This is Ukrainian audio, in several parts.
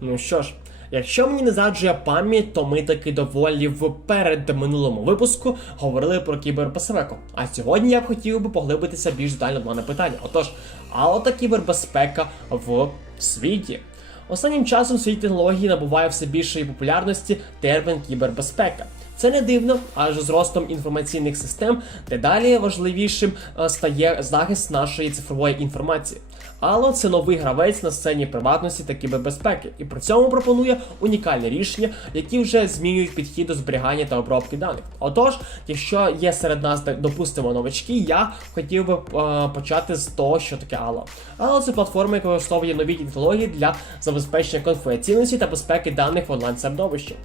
Ну що ж, якщо мені не заджує пам'ять, то ми таки доволі в перед минулому випуску говорили про кібербезпеку. А сьогодні я б хотів би поглибитися більш детально в дане питання. Отож, а ота кібербезпека в світі. Останнім часом в світі технології набуває все більшої популярності термін кібербезпека. Це не дивно, адже з ростом інформаційних систем дедалі важливішим е, стає захист нашої цифрової інформації. Алло це новий гравець на сцені приватності та кібербезпеки, і при цьому пропонує унікальні рішення, які вже змінюють підхід до зберігання та обробки даних. Отож, якщо є серед нас, допустимо, новачки, я хотів би е, почати з того, що таке Allo. Allo – це платформа, яка використовує нові технології для забезпечення конфіденційності та безпеки даних в онлайн-середовищі.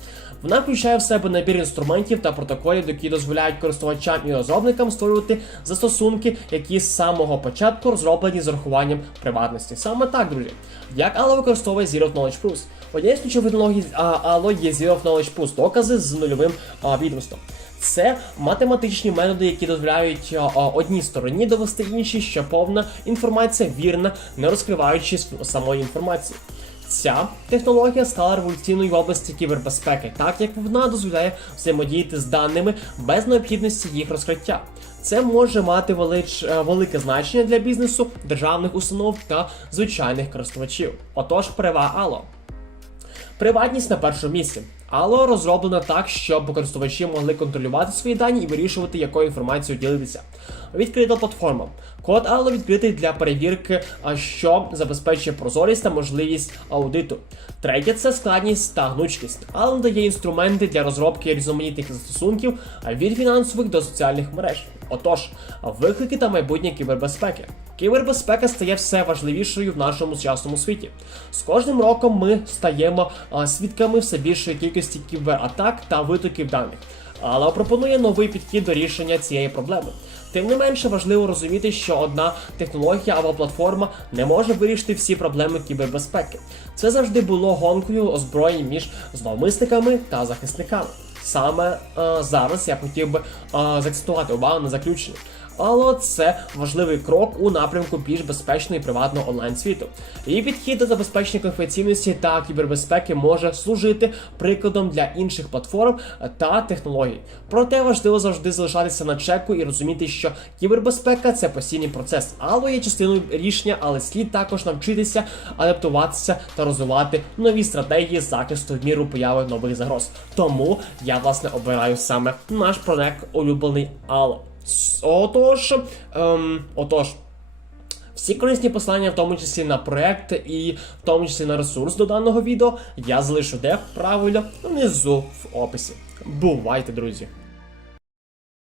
Вона включає в себе набір інструментів та протоколів, які дозволяють користувачам і розробникам створювати застосунки, які з самого початку розроблені з урахуванням приватності. Саме так, друзі. Як Allo використовує Zero Knowledge Plus? Однією з ключових технологій Ало є Zero Knowledge Plus, докази з нульовим а, відомством. Це математичні методи, які дозволяють а, одній стороні довести іншій, що повна інформація вірна, не розкриваючи самої інформації. Ця технологія стала революційною в області кібербезпеки, так як вона дозволяє взаємодіяти з даними без необхідності їх розкриття. Це може мати велич, е, велике значення для бізнесу, державних установ та звичайних користувачів. Отож, перевага Allo. Приватність на першому місці. Allo розроблено так, щоб користувачі могли контролювати свої дані і вирішувати, якою інформацією ділитися. Відкрита платформа. Код Allo відкритий для перевірки, що забезпечує прозорість та можливість аудиту. Третє це складність та гнучкість. Allo дає інструменти для розробки різноманітних застосунків від фінансових до соціальних мереж. Отож, виклики та майбутнє кібербезпеки. Кібербезпека стає все важливішою в нашому сучасному світі. З кожним роком ми стаємо свідками все більшої кількості кібератак та витоків даних. Але пропонує новий підхід до рішення цієї проблеми. Тим не менше важливо розуміти, що одна технологія або платформа не може вирішити всі проблеми кібербезпеки. Це завжди було гонкою озброєнь між зловмисниками та захисниками. Саме е, зараз я хотів би е, зацитувати увагу на заключення. Але це важливий крок у напрямку більш безпечного і приватного онлайн світу. Її підхід до забезпечення конфіденційності та кібербезпеки може служити прикладом для інших платформ та технологій. Проте важливо завжди залишатися на чеку і розуміти, що кібербезпека це постійний процес. Алло є частиною рішення, але слід також навчитися адаптуватися та розвивати нові стратегії захисту в міру появи нових загроз. Тому я власне обираю саме наш проект улюблений Алло. Отож, ем, отож. Всі корисні послання, в тому числі на проект і в тому числі на ресурс до даного відео, я залишу де правильно внизу в описі. Бувайте, друзі!